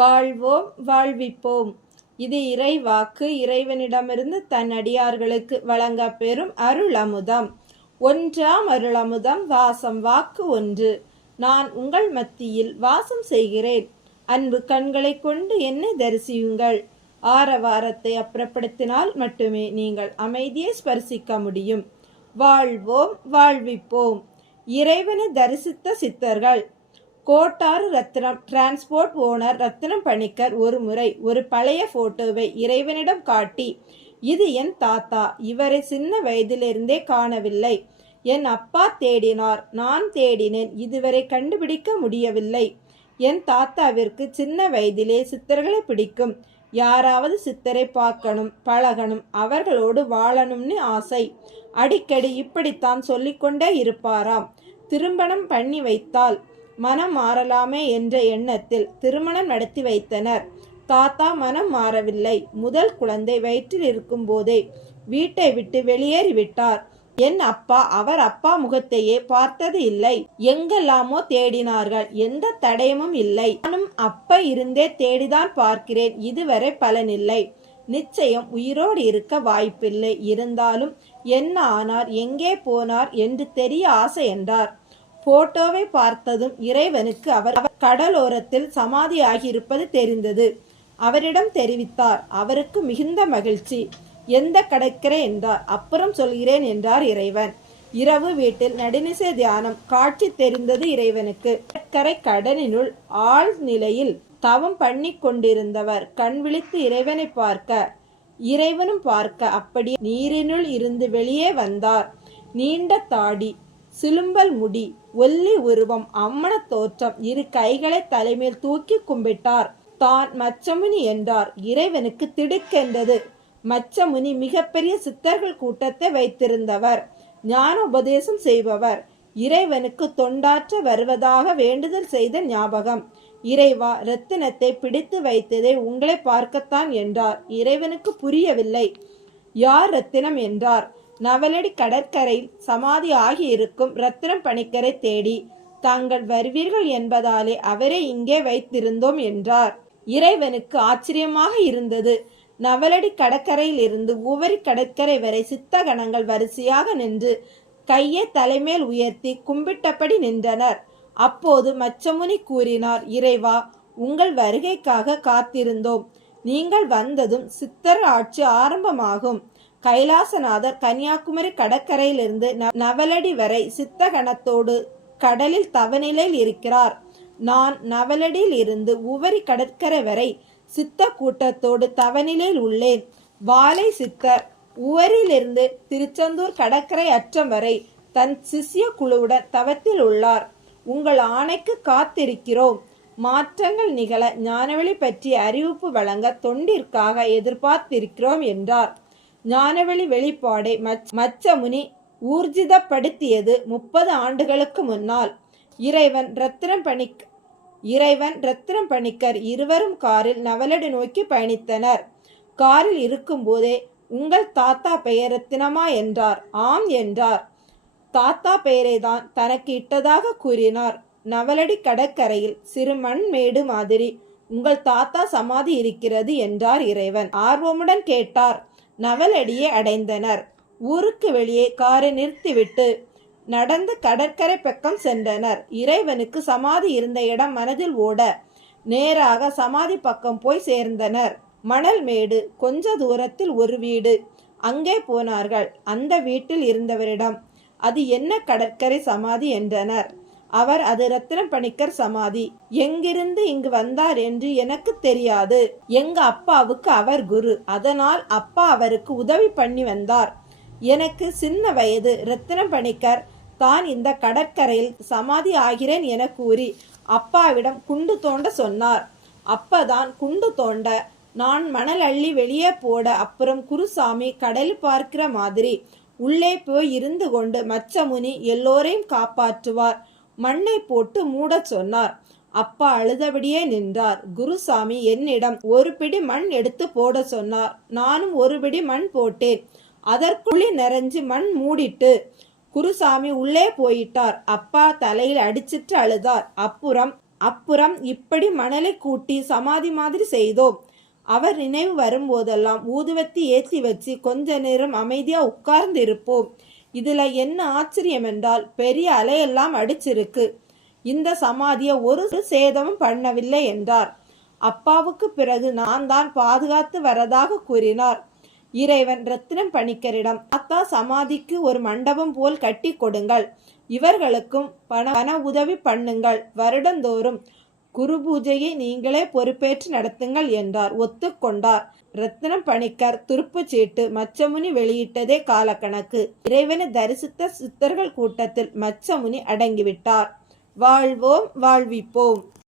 வாழ்வோம் வாழ்விப்போம். இது இறை வாக்கு. இறைவனிடமிருந்து தன் அடியார்களுக்கு வழங்க பெறும் அருள் அமுதம். ஒன்றாம் அருள் அமுதம். வாசம் வாக்கு ஒன்று. நான் உங்கள் மத்தியில் வாசம் செய்கிறேன். அன்பு கண்களை கொண்டு என்னை தரிசியுங்கள். ஆரவாரத்தை அப்புறப்படுத்தினால் மட்டுமே நீங்கள் அமைதியை ஸ்பர்சிக்க முடியும். வாழ்வோம் வாழ்விப்போம். இறைவனை தரிசித்த சித்தர்கள். கோட்டாறு ரத்னம் டிரான்ஸ்போர்ட் ஓனர் ரத்னம் பணிக்கர் ஒரு முறை ஒரு பழைய போட்டோவை இறைவனிடம் காட்டி, இது என் தாத்தா, இவரை சின்ன வயதிலிருந்தே காணவில்லை. என் அப்பா தேடினார், நான் தேடினேன், இதுவரை கண்டுபிடிக்க முடியவில்லை. என் தாத்தாவிற்கு சின்ன வயதிலே சித்தர்களை பிடிக்கும். யாராவது சித்தரை பார்க்கணும், பழகணும், அவர்களோடு வாழணும்னு ஆசை. அடிக்கடி இப்படித்தான் சொல்லிக்கொண்டே இருப்பாராம். திருமணம் பண்ணி வைத்தால் மனம் மாறலாமே என்ற எண்ணத்தில் திருமணம் நடத்தி வைத்தனர். தாத்தா மனம் மாறவில்லை. முதல் குழந்தை வயிற்றில் இருக்கும் போதே வீட்டை விட்டு வெளியேறிவிட்டார். என் அப்பா அவர் அப்பா முகத்தையே பார்த்தது இல்லை. எங்கெல்லாமோ தேடினார்கள், எந்த தடயமும் இல்லை. நானும் அப்ப இருந்தே தேடிதான் பார்க்கிறேன், இதுவரை பலனில்லை. நிச்சயம் உயிரோடு இருக்க வாய்ப்பில்லை. இருந்தாலும் என்ன ஆனார், எங்கே போனார் என்று தெரிய ஆசை என்றார். போட்டோவை பார்த்ததும் இறைவனுக்கு அவர் கடலோரத்தில் சமாதியாகியிருப்பது தெரிந்தது. அவரிடம் தெரிவித்தார். அவருக்கு மிகுந்த மகிழ்ச்சி. எந்த கடற்கரை என்றார். அப்புறம் சொல்கிறேன் என்றார் இறைவன். இரவு வீட்டில் நடுநிசை தியானம். காட்சி தெரிந்தது இறைவனுக்கு. கடற்கரை கடலினுள் ஆழ் நிலையில் தவம் பண்ணி கொண்டிருந்தவர் கண் விழித்து இறைவனை பார்க்க, இறைவனும் பார்க்க அப்படியே நீரினுள் இருந்து வெளியே வந்தார். நீண்ட தாடி, சிலும்பல் முடி, ஒல்லி உருவம், அம்மன தோற்றம், இரு கைகளை தலைமேல் தூக்கி கும்பிட்டார். தான் மச்சமுனி என்றார். இறைவனுக்கு திடுக்கென்றது. மச்சமுனி மிகப்பெரிய சித்தர்கள் கூட்டத்தை வைத்திருந்தவர், ஞான உபதேசம் செய்பவர். இறைவனுக்கு தொண்டாற்ற வருவதாக வேண்டுதல் செய்த ஞாபகம். இறைவா, ரத்தினத்தை பிடித்து வைத்ததை உங்களை பார்க்கத்தான் என்றார். இறைவனுக்கு புரியவில்லை. யார் ரத்தினம் என்றார். நவலடி கடற்கரையில் சமாதி ஆகியிருக்கும் ரத்தினம் பணிக்கரை தேடி தாங்கள் வருவீர்கள் என்பதாலே அவரை இங்கே வைத்திருந்தோம் என்றார். இறைவனுக்கு ஆச்சரியமாக இருந்தது. நவலடி கடற்கரையில் இருந்து உவரி கடற்கரை வரை சித்தகணங்கள் வரிசையாக நின்று கையை தலைமேல் உயர்த்தி கும்பிட்டபடி நின்றனர். அப்போது மச்சமுனி கூறினார், இறைவா, உங்கள் வருகைக்காக காத்திருந்தோம். நீங்கள் வந்ததும் சித்தர் ஆட்சி ஆரம்பமாகும். கைலாசநாதர் கன்னியாகுமரி கடற்கரையிலிருந்து நவலடி வரை சித்தகணத்தோடு கடலில் தவநிலையில் இருக்கிறார். நான் நவலடியில் இருந்து உவரி கடற்கரை வரை சித்த கூட்டத்தோடு தவநிலையில் உள்ளேன். வாலை சித்தர் உவரியிலிருந்து திருச்செந்தூர் கடற்கரை அற்றம் வரை தன் சிஷ்ய குழுவுடன் தவத்தில் உள்ளார். உங்கள் ஆணைக்கு காத்திருக்கிறோம். மாற்றங்கள் நிகழ ஞானவெளி பற்றிய அறிவிப்பு வழங்க தொண்டிற்காக எதிர்பார்த்திருக்கிறோம் என்றார். ஞானவெளி வெளிப்பாடை மச்சமுனி ஊர்ஜிதப்படுத்தியது 30 ஆண்டுகளுக்கு முன்னால். இறைவன் ரத்தினம் பணிக்கர் இருவரும் காரில் நவலடி நோக்கி பயணித்தனர். காரில் இருக்கும் போதே, உங்கள் தாத்தா பெயர் ரத்தினமா என்றார். ஆம் என்றார். தாத்தா பெயரை தான் தனக்கு இட்டதாக கூறினார். நவலடி கடற்கரையில் சிறு மண் மேடு மாதிரி உங்கள் தாத்தா சமாதி இருக்கிறது என்றார் இறைவன். ஆர்வமுடன் கேட்டார். நவலடியை அடைந்தனர். ஊருக்கு வெளியே காரை நிறுத்திவிட்டு நடந்து கடற்கரை பக்கம் சென்றனர். இறைவனுக்கு சமாதி இருந்த இடம் மனதில் ஓட நேராக சமாதி பக்கம் போய் சேர்ந்தனர். மணல் மேடு, கொஞ்ச தூரத்தில் ஒரு வீடு. அங்கே போனார்கள். அந்த வீட்டில் இருந்தவரிடம், அது என்ன கடற்கரை சமாதி என்றனர். அவர், அது ரத்தினம் பணிக்கர் சமாதி. எங்கிருந்து இங்கு வந்தார் என்று எனக்கு தெரியாது. எங்க அப்பாவுக்கு அவர் குரு, அதனால் அப்பா அவருக்கு உதவி பண்ணி வந்தார். எனக்கு சின்ன வயது. ரத்தினம் பணிக்கர் தான் இந்த கடற்கரையில் சமாதி ஆகிறேன் என கூறி அப்பாவிடம் குண்டு தோண்ட சொன்னார். அப்பதான் குண்டு தோண்ட நான் மணல் அள்ளி வெளியே போட, அப்புறம் குருசாமி கடலில் பார்க்கிற மாதிரி உள்ளே போய் இருந்து கொண்டு மச்சமுனி எல்லோரையும் காப்பாற்றுவார், மண்ணை போட்டு மூட சொன்னார். அப்பா அழுதபடியே நின்றார். குருசாமி என்னிடம் ஒரு பிடி மண் எடுத்து போட சொன்னார். நானும் ஒரு பிடி மண் போட்டேன். அதற்குள்ளே நிறைஞ்சு மண் மூடிட்டு குருசாமி உள்ளே போயிட்டார். அப்பா தலையில் அடிச்சிட்டு அழுதார். அப்புறம் அப்புறம் இப்படி மணலை கூட்டி சமாதி மாதிரி செய்தோம். அவர் நினைவு வரும்போதெல்லாம் ஊதுவத்தி ஏற்றி வச்சு கொஞ்ச நேரம் அமைதியா உட்கார்ந்து இருப்போம். இதுல என்ன ஆச்சரியம் என்றால் பெரிய அலையெல்லாம் அடிச்சிருக்கு. இந்த சமாதியை ஒரு சேதமும் பண்ணவில்லை என்றார். அப்பாவுக்கு பிறகு நான் தான் பாதுகாத்து வரதாக கூறினார். இறைவன் ரத்தினம் பணிக்கரிடம், தாத்தா சமாதிக்கு ஒரு மண்டபம் போல் கட்டி கொடுங்கள், இவர்களுக்கும் பண உதவி பண்ணுங்கள், வருடந்தோறும் குரு பூஜையை நீங்களே பொறுப்பேற்று நடத்துங்கள் என்றார். ஒத்துக்கொண்டார். ரத்தினம் பணிக்கர் துருப்புச் சீட்டு மச்சமுனி வெளியிட்டதே காலக்கணக்கு. இறைவனை தரிசித்த சித்தர்கள் கூட்டத்தில் மச்சமுனி அடங்கிவிட்டார். வாழ்வோம் வாழ்விப்போம்.